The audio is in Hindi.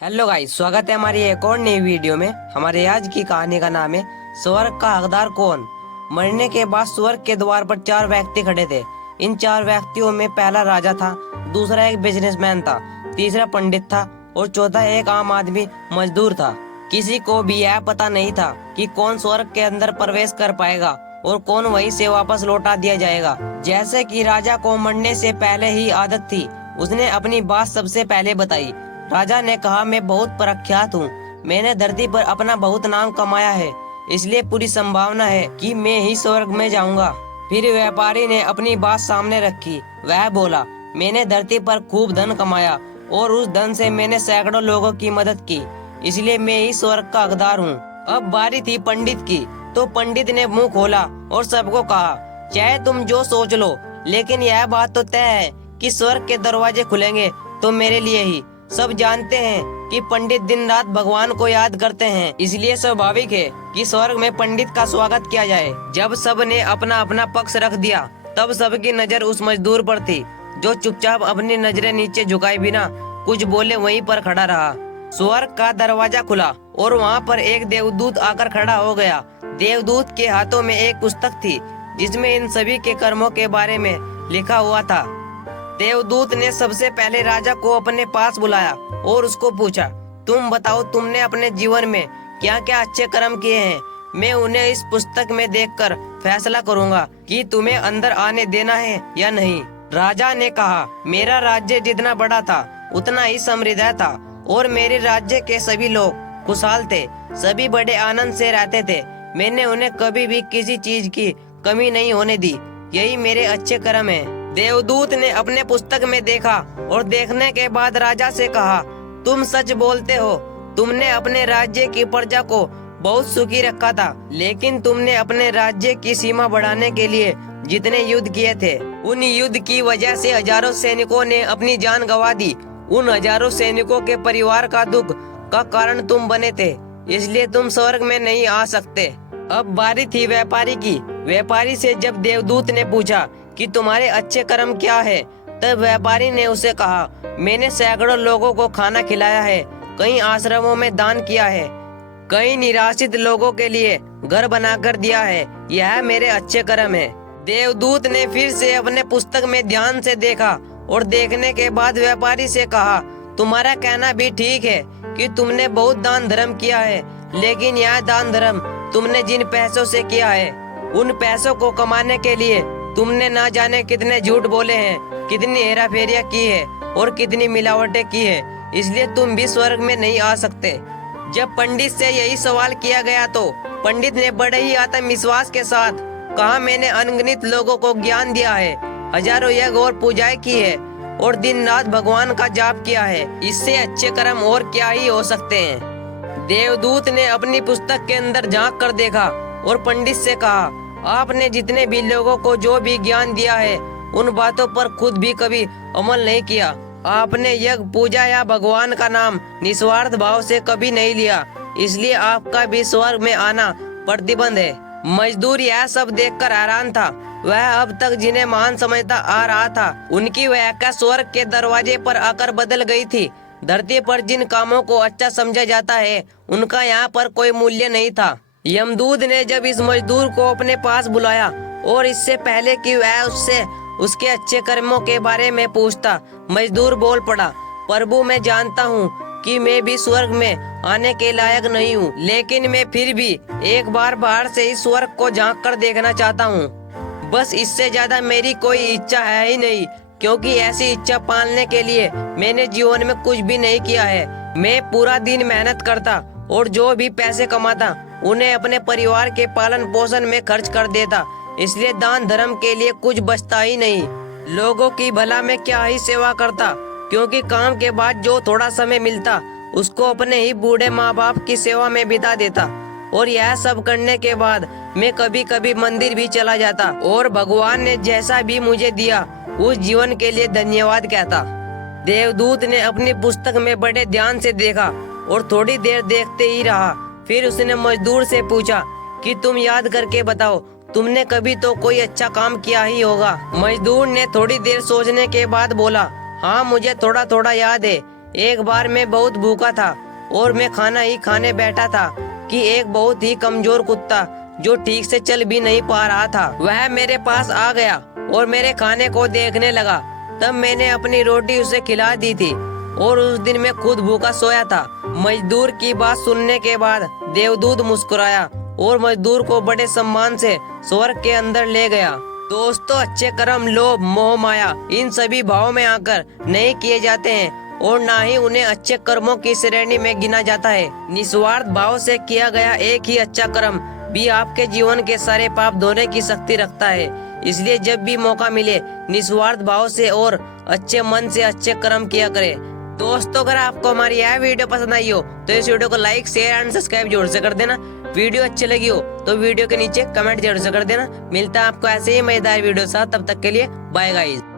हेलो गाइस, स्वागत है हमारी एक और नई वीडियो में। हमारे आज की कहानी का नाम है स्वर्ग का हकदार कौन। मरने के बाद स्वर्ग के द्वार पर चार व्यक्ति खड़े थे। इन चार व्यक्तियों में पहला राजा था, दूसरा एक बिजनेसमैन था, तीसरा पंडित था और चौथा एक आम आदमी मजदूर था। किसी को भी यह पता नहीं था कि कौन स्वर्ग के अंदर प्रवेश कर पाएगा और कौन वहीं से वापस लौटा दिया जाएगा। जैसे कि राजा को मरने से पहले ही आदत थी, उसने अपनी बात सबसे पहले बताई। राजा ने कहा, मैं बहुत प्रख्यात हूँ, मैंने धरती पर अपना बहुत नाम कमाया है, इसलिए पूरी संभावना है कि मैं ही स्वर्ग में जाऊंगा। फिर व्यापारी ने अपनी बात सामने रखी। वह बोला, मैंने धरती पर खूब धन कमाया और उस धन से मैंने सैकड़ों लोगों की मदद की, इसलिए मैं ही स्वर्ग का हकदार हूँ। अब बारी थी पंडित की, तो पंडित ने मुंह खोला और सबको कहा, चाहे तुम जो सोच लो, लेकिन यह बात तो तय है कि स्वर्ग के दरवाजे खुलेंगे तो मेरे लिए ही। सब जानते हैं कि पंडित दिन रात भगवान को याद करते हैं, इसलिए स्वाभाविक है कि स्वर्ग में पंडित का स्वागत किया जाए। जब सब ने अपना अपना पक्ष रख दिया, तब सबकी नजर उस मजदूर पर थी, जो चुपचाप अपनी नजरें नीचे झुकाए बिना कुछ बोले वहीं पर खड़ा रहा। स्वर्ग का दरवाजा खुला और वहाँ पर एक देवदूत आकर खड़ा हो गया। देवदूत के हाथों में एक पुस्तक थी, जिसमें इन सभी के कर्मों के बारे में लिखा हुआ था। देवदूत ने सबसे पहले राजा को अपने पास बुलाया और उसको पूछा, तुम बताओ, तुमने अपने जीवन में क्या क्या अच्छे कर्म किए हैं। मैं उन्हें इस पुस्तक में देखकर फैसला करूंगा कि तुम्हें अंदर आने देना है या नहीं। राजा ने कहा, मेरा राज्य जितना बड़ा था उतना ही समृद्ध था और मेरे राज्य के सभी लोग खुशहाल थे, सभी बड़े आनंद से रहते थे। मैंने उन्हें कभी भी किसी चीज की कमी नहीं होने दी, यही मेरे अच्छे कर्म है। देवदूत ने अपने पुस्तक में देखा और देखने के बाद राजा से कहा, तुम सच बोलते हो, तुमने अपने राज्य की प्रजा को बहुत सुखी रखा था, लेकिन तुमने अपने राज्य की सीमा बढ़ाने के लिए जितने युद्ध किए थे, उन युद्ध की वजह से हजारों सैनिकों ने अपनी जान गंवा दी। उन हजारों सैनिकों के परिवार का दुख का कारण तुम बने थे, इसलिए तुम स्वर्ग में नहीं आ सकते। अब बारी थी व्यापारी की। व्यापारी से जब देवदूत ने पूछा कि तुम्हारे अच्छे कर्म क्या है, तब व्यापारी ने उसे कहा, मैंने सैकड़ों लोगों को खाना खिलाया है, कई आश्रमों में दान किया है, कई निराश्रित लोगों के लिए घर बनाकर दिया है, यह मेरे अच्छे कर्म है। देवदूत ने फिर से अपने पुस्तक में ध्यान से देखा और देखने के बाद व्यापारी से कहा, तुम्हारा कहना भी ठीक है कि तुमने बहुत दान धर्म किया है, लेकिन यह दान धर्म तुमने जिन पैसों से किया है, उन पैसों को कमाने के लिए तुमने ना जाने कितने झूठ बोले हैं, कितनी हेरा फेरिया की है और कितनी मिलावटें की है, इसलिए तुम भी स्वर्ग में नहीं आ सकते। जब पंडित से यही सवाल किया गया तो पंडित ने बड़े ही आत्मविश्वास के साथ कहा, मैंने अनगिनत लोगों को ज्ञान दिया है, हजारों यज्ञ और पूजाएं की है और दिन रात भगवान का जाप किया है, इससे अच्छे कर्म और क्या ही हो सकते हैं। देवदूत ने अपनी पुस्तक के अंदर झांक कर देखा और पंडित से कहा, आपने जितने भी लोगों को जो भी ज्ञान दिया है, उन बातों पर खुद भी कभी अमल नहीं किया। आपने यज्ञ पूजा या भगवान का नाम निस्वार्थ भाव से कभी नहीं लिया, इसलिए आपका भी स्वर्ग में आना प्रतिबंध है। मजदूर यह सब देखकर हैरान था। वह अब तक जिन्हें महान समझता आ रहा था, उनकी व्याख्या स्वर्ग के दरवाजे पर आकर बदल गई थी। धरती पर जिन कामों को अच्छा समझा जाता है, उनका यहाँ पर कोई मूल्य नहीं था। यमदूत ने जब इस मजदूर को अपने पास बुलाया और इससे पहले कि वह उससे उसके अच्छे कर्मों के बारे में पूछता, मजदूर बोल पड़ा, प्रभु, मैं जानता हूँ कि मैं भी स्वर्ग में आने के लायक नहीं हूँ, लेकिन मैं फिर भी एक बार बाहर से इस स्वर्ग को झांक कर देखना चाहता हूँ। बस इससे ज्यादा मेरी कोई इच्छा है ही नहीं, क्योंकि ऐसी इच्छा पालने के लिए मैंने जीवन में कुछ भी नहीं किया है। मैं पूरा दिन मेहनत करता और जो भी पैसे कमाता उन्हें अपने परिवार के पालन पोषण में खर्च कर देता, इसलिए दान धर्म के लिए कुछ बचता ही नहीं। लोगों की भला में क्या ही सेवा करता, क्योंकि काम के बाद जो थोड़ा समय मिलता उसको अपने ही बूढ़े माँ बाप की सेवा में बिता देता। और यह सब करने के बाद मैं कभी कभी मंदिर भी चला जाता और भगवान ने जैसा भी मुझे दिया उस जीवन के लिए धन्यवाद कहता। देवदूत ने अपनी पुस्तक में बड़े ध्यान से देखा और थोड़ी देर देखते ही रहा। फिर उसने मजदूर से पूछा कि तुम याद करके बताओ, तुमने कभी तो कोई अच्छा काम किया ही होगा। मजदूर ने थोड़ी देर सोचने के बाद बोला, हाँ, मुझे थोड़ा थोड़ा याद है। एक बार मैं बहुत भूखा था और मैं खाना ही खाने बैठा था कि एक बहुत ही कमजोर कुत्ता जो ठीक से चल भी नहीं पा रहा था वह मेरे पास आ गया और मेरे खाने को देखने लगा। तब मैंने अपनी रोटी उसे खिला दी थी और उस दिन मैं खुद भूखा सोया था। मजदूर की बात सुनने के बाद देवदूत मुस्कुराया और मजदूर को बड़े सम्मान से स्वर्ग के अंदर ले गया। दोस्तों, अच्छे कर्म, लोभ, मोह, माया इन सभी भावों में आकर नहीं किए जाते हैं और ना ही उन्हें अच्छे कर्मों की श्रेणी में गिना जाता है। निस्वार्थ भाव से किया गया एक ही अच्छा कर्म भी आपके जीवन के सारे पाप धोने की शक्ति रखता है। इसलिए जब भी मौका मिले निस्वार्थ भाव से और अच्छे मन से अच्छे कर्म किया करें। दोस्तों, अगर आपको हमारी यह वीडियो पसंद आई हो तो इस वीडियो को लाइक, शेयर एंड सब्सक्राइब जरूर से कर देना। वीडियो अच्छी लगी हो तो वीडियो के नीचे कमेंट जरूर से कर देना। मिलता है आपको ऐसे ही मजेदार वीडियो साथ, तब तक के लिए बाय गाइस।